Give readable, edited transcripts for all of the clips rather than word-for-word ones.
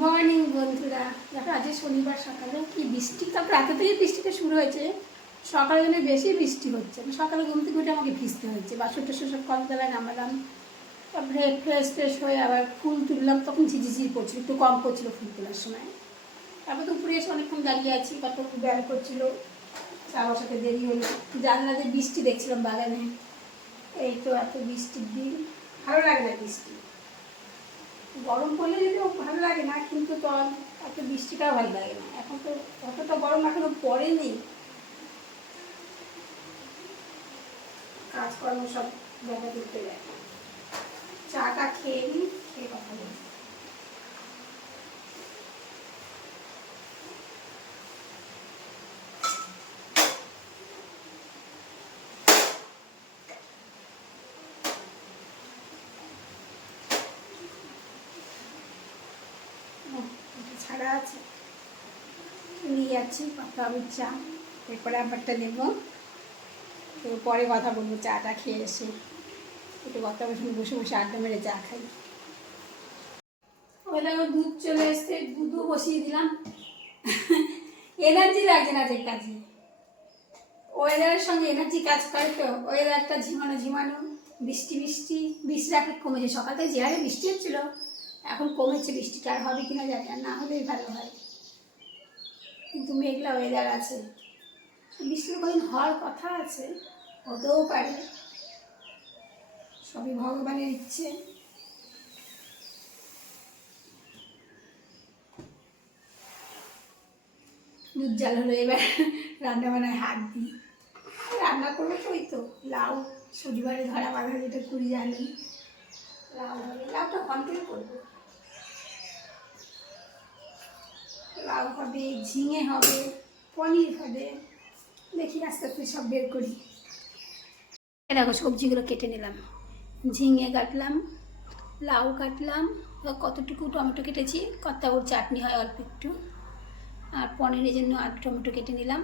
Morning বন্ধুরা, দেখো আজ শনিবার সকালে কি বৃষ্টি, তারপর রাতে থেকে বৃষ্টিটা শুরু হয়েছে। সকালে জন্য বেশি বৃষ্টি হচ্ছে, সকালে ঘুম থেকে উঠে আমাকে ভিজতে হচ্ছে। বাসন টাসন সব কলতলায় নামালাম, তারপরে ফ্রেশ ট্রেশ হয়ে আবার ফুল তুললাম, তখন ঝিঝিঝি পড়ছিল, একটু কম পড়ছিল ফুল তোলার সময়। তারপর তো উপরে এসে অনেকক্ষণ দাঁড়িয়ে আছি, কত ব্যায়াম করছিল, চা বসাতে দেরি হলো। জানলাতে বৃষ্টি দেখছিলাম বাগানে। এই তো এত বৃষ্টির দিন, ভালো লাগে না বৃষ্টি। গরম পড়লে যদিও ভালো লাগে না, কিন্তু তো এত বৃষ্টিটাও ভালো লাগে না। এখন তো অতটা গরম এখনো পড়েনি, কাজকর্ম সব দেখা করতে যায়। চাটা খেয়ে নিই, খেয়ে কথা বলি। ছাড়া আছে, নিয়ে যাচ্ছি কথা আমি। চা এরপরে আবারটা নেব, তো পরে কথা বলবো। চাটা খেয়ে এসে একটু কথা বসে বসে আড্ডা মেরে চা খাই। ওই দেখো দুধ চলে এসছে, দুধও বসিয়ে দিলাম। এনার্জি লাগছে না যে কাজে, ওয়েদারের সঙ্গে এনার্জি কাজ করে। তো ওয়েদারটা ঝিমানো ঝিমানো, বৃষ্টি বৃষ্টি, বৃষ্টিটা এখন কমেছে। সকালে যে হারে বৃষ্টি হচ্ছিল, এখন কমেছে বৃষ্টিটা। আর হবে কিনা জানি, আর না হলেই ভালো হয়, কিন্তু মেঘলা ওয়েদার আছে। বৃষ্টির কদিন হওয়ার কথা আছে, হতেও পারে, সবই ভগবানের ইচ্ছে। দুধ জাল হলো, এবার রান্না বান্নায় হাত দিই। রান্না করবো তো, ওই তো লাউ, শনিবারে ধরা বাঁধা যেটা করি জানি। লাউ হবে, লাউটা কন্ট্রোল করবো। লাউ হবে, ঝিঙে হবে, পনির হবে, দেখি আস্তে আস্তে সব বের করি। দেখো সবজিগুলো কেটে নিলাম, ঝিঙে কাটলাম, লাউ কাটলাম, কতটুকু টমেটো কেটেছি, কত ওর চাটনি হয় অল্প একটু, আর পনিরের জন্য আর টমেটো কেটে নিলাম।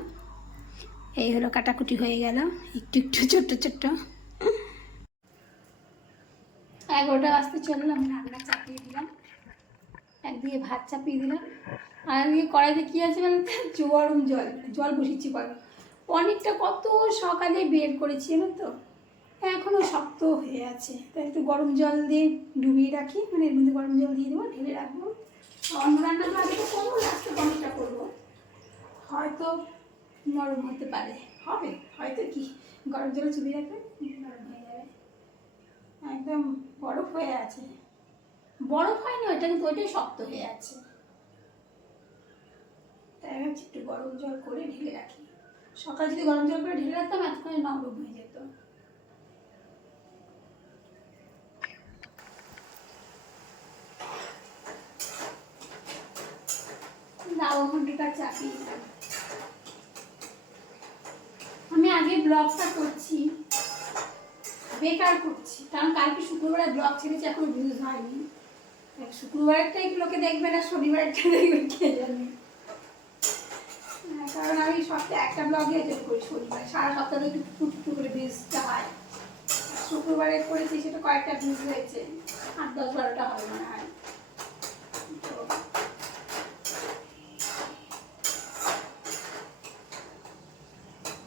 এই হলো কাটাকুটি হয়ে গেল, একটু একটু ছোট্ট ছোট্ট। 11টা বাজতে চললাম, রান্না চাপিয়ে দিলাম, একদিকে ভাত চাপিয়ে দিলাম, আর একদিকে কড়াইতে কী আছে মানে গরম জল, জল বসিয়েছি গরম। পনিরটা কত সকালে বের করেছি জানো তো, এখনও শক্ত হয়ে আছে, তাই একটু গরম জল দিয়ে ডুবিয়ে রাখি, মানে এর মধ্যে গরম জল দিয়ে দেবো, ঢেলে রাখবো। অন্য রান্না তো আগে করবো, লাস্টে পনিরটা করবো। হয়তো নরম হতে পারে, হবে হয়তো, কি গরম জলে চুবিয়ে রাখবে নরম হয়ে যাবে। একদম বরফ হয়ে আছে, বরফ হয়নি ওইটা, কিন্তু ওইটাই শক্ত হয়ে আছে। তাই ভাবছি একটু গরম জল করে ঢেলে রাখি। সকালে যদি গরম জল করে ঢেলে রাখতাম, এতক্ষণে নরম হয়ে যেত। লাউ ঘন্টটা চাপিয়ে দিলাম। আমি আগে ব্লগটা করছি, বেকার করছি, কারণ কালকে শুক্রবারে ব্লগ ছেড়েছি, এখনো ভিউজ হয়নি। শুক্রবারটা এগুলোকে দেখবে না, শনিবারটা দেখবে কে জানে। কারণ আমি সপ্তাহে একটা ব্লগে এটেন্ড করি, শনিবার সারা সপ্তাহে একটু টুকটুক করে ভিউজটা হয়। শুক্রবারে করেছি, সেটা কয়েকটা ভিউজ হয়েছে, 8-10-12টা হয় মনে হয়।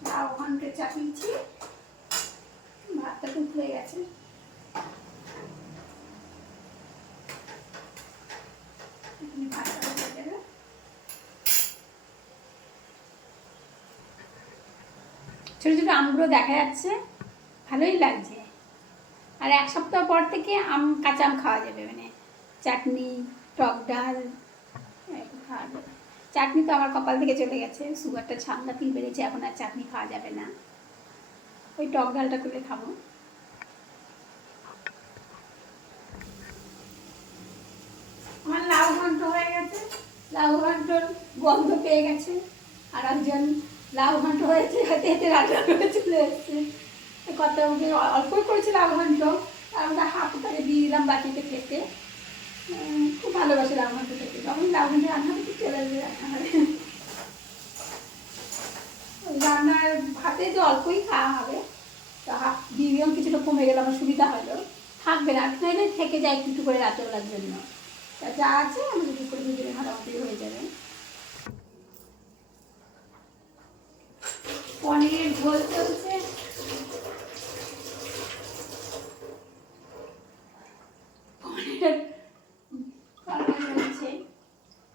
লাউ ঘন্টে চাপিয়েছি, ভাতটা টুক হয়ে গেছে। ছোটো ছোটো আমগুলো দেখা যাচ্ছে, ভালোই লাগছে। আর এক সপ্তাহ পর থেকে কাঁচা আম খাওয়া যাবে, মানে চাটনি, টক ডাল খাওয়া যাবে। চাটনি তো আমার কপাল থেকে চলে গেছে, সুগারটা সামলাতেই বেড়েছে, এখন আর চাটনি খাওয়া যাবে না। ওই টক ডালটা করে খাবো। আমার লাউ ঘন্ট হয়ে গেছে, লাউ ঘন্টর গন্ধ পেয়ে গেছে, আর একজন লাউ ঘন্ট হয়েছে হেঁটে হেঁটে রান্না করে চলে এসছে। কত অল্পই করেছি লাউ ঘন্ট, আমরা হাফটাকে দিয়ে দিলাম বাটিতে খেতে। খুব ভালোবাসে লাউ ঘন্ট খেতে, যখন লাউ ঘন্ট রান্না করতে চলে আসবে রান্নাঘরে। রান্নার ভাতে তো অল্পই খাওয়া হবে, তো হাফ দিয়ে দিলাম, কিছুটা কমে গেলে আমার সুবিধা হলো, থাকবে না, নাইলে থেকে যায় একটু করে রাতেবেলার জন্য। তা যা আছে আমাদের দুপুরে দুজনে ভালোমতো হয়ে যাবে। পনিরের ঝোল চলছে। পনিরের চলছে।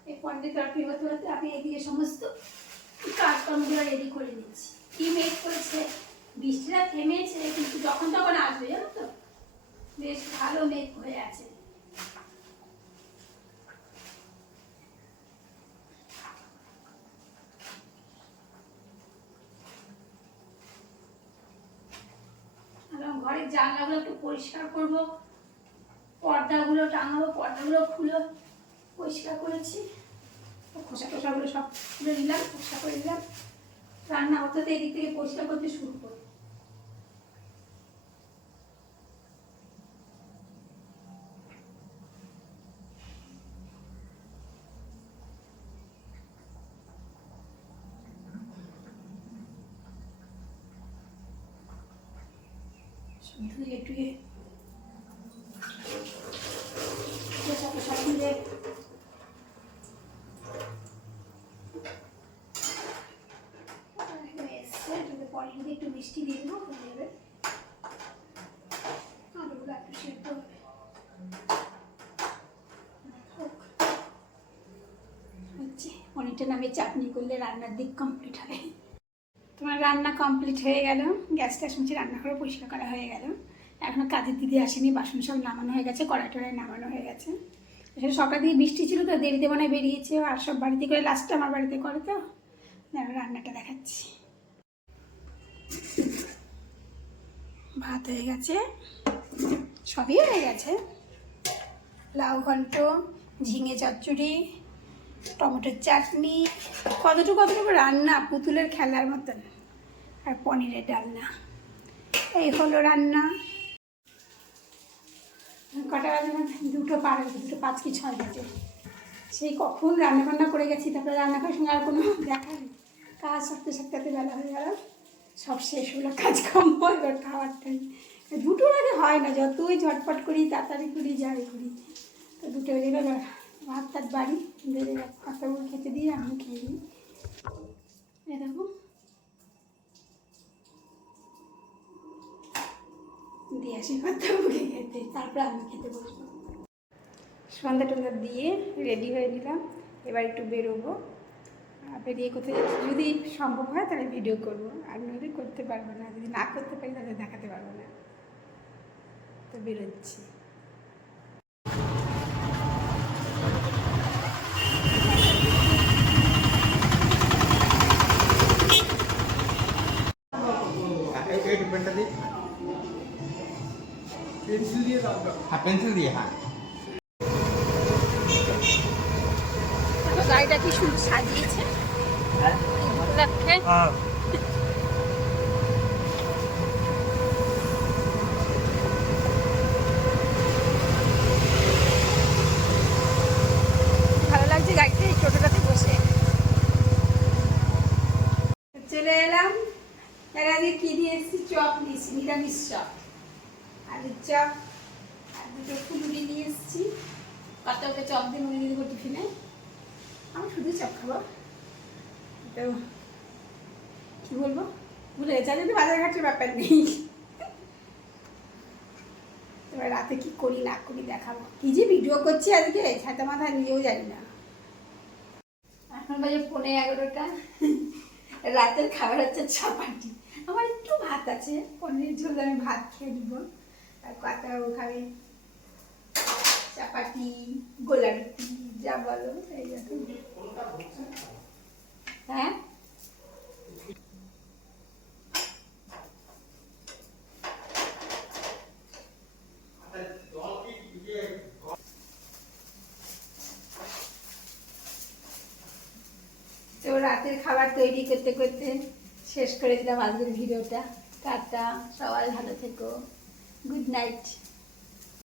এই পনিরের তরকারি হতে হতে আমি এদিকে সমস্ত কাজকর্মগুলো রেডি করে নিচ্ছি। কি মেঘ করেছে, বৃষ্টিটা থেমেছে কিন্তু যখন তখন আসবে, জানো তো, বেশ ভালো মেঘ হয়ে আছে। ঘরের জানলাগুলো একটু পরিষ্কার করবো, পর্দাগুলো টাঙাবো, পর্দাগুলো খুলে পরিষ্কার করেছি, খোসা টোসাগুলো সব খুলে নিলাম, পরিষ্কার করে দিলাম। রান্না হতে হতে এদিক থেকে পরিষ্কার করতে শুরু করবো। ধুয়ে টুয়ে পোশাক পোশাক মিলে পনির দিয়ে একটু মিষ্টি দিয়ে দেবো, হয়ে যাবে। আলুগুলো একটু সেদ্ধ হবে। পনিরটা নামিয়ে চাটনি করলে রান্নার দিক কমপ্লিট হবে। তোমার রান্না কমপ্লিট হয়ে গেল, গ্যাসটা শুনছি রান্নাঘরে পরিষ্কার করা হয়ে গেল। এখনও কাজের দিদি আসেনি, বাসন সব নামানো হয়ে গেছে, কড়াই টড়াই নামানো হয়ে গেছে। আসলে সকাল দিকে বৃষ্টি ছিল তো, দেরিতে মনে বেরিয়েছে, আর সব বাড়িতে করে লাস্টে আমার বাড়িতে করে তো। রান্নাটা দেখাচ্ছি। ভাত হয়ে গেছে, সবই হয়ে গেছে। লাউ ঘন্ট, ঝিঙে চচ্চড়ি, টমেটোর চাটনি, কতটুকু রান্না পুতুলের খেলার মতন, আর পনিরের ডালনা। এই হলো রান্না। কটা বাজে না, 2টো পার হয়েছে, 2টো 5 কি 6 বাজে। সেই কখন রান্না বান্না করে গেছি, তারপরে রান্না করার সঙ্গে আর কোনো দেখা নেই। কাজ সারতে সারতে বেলা হয়ে গেল, সব শেষ হলো কাজকর্ম, এবার খাওয়ার টাইম। 2টোর আগে হয় না, যতই ঝটপট করি তাড়াতাড়ি করি যাই করি, তো 2টো বেজে গেল। ভাত টাত বাড়ি বেড়ে পাতাগুলো খেতে দিয়ে আমি খেয়ে নিই। দেখো দিয়ে আসি পাতাগুলো খেতে, তারপরে আমি খেতে বসবো। সন্ধ্যা টন্ধা দিয়ে রেডি হয়ে নিলাম, এবার একটু বেরোবো। বেরিয়ে কোথায় যাচ্ছি, যদি সম্ভব হয় তাহলে ভিডিও করবো, আর নইলে করতে পারবো না, যদি না করতে পারি তাহলে দেখাতে পারবো না। তো বেরোচ্ছি। পেন্সিল দিয়ে, হ্যাঁ। গাড়িটা কি সুন্দর সাজিয়েছে, ভালো লাগছে গাড়িতে, এই টোটোটাতে বসে। চলে এলাম, এর আগে কি দিয়ে এসেছি, চপ দিয়েছি, নিরামিষ চপ, আলুর চপ, আর 2টো ফুলুরি নিয়ে এসেছি। কতকে চপ দিয়ে মুড়ি দিয়ে দেবো টিফিনে, আমি শুধু চপ খাবো। তো কি বলবো, ভুলে গেছি, যদি বাজার ঘাটের ব্যাপার নেই। এবার রাতে কি করি না করি দেখাবো, কি যে ভিডিও করছি আজকে ছাতা মাথা নিজেও জানি না। এখন বাজে 11:15, রাতের খাবার হচ্ছে চাপাটি। আমার একটু ভাত আছে, পনিরের ঝোল, আমি ভাত খেয়ে নিব, আর কাকাও খাবে চাপাটি, গোলা রুটি, যা বলো এইরকম। হ্যাঁ তো রাতের খাবার তৈরি করতে করতে শেষ করে দিলাম আজকের ভিডিওটা। টাটা, সবাই ভালো থেকো, গুড নাইট।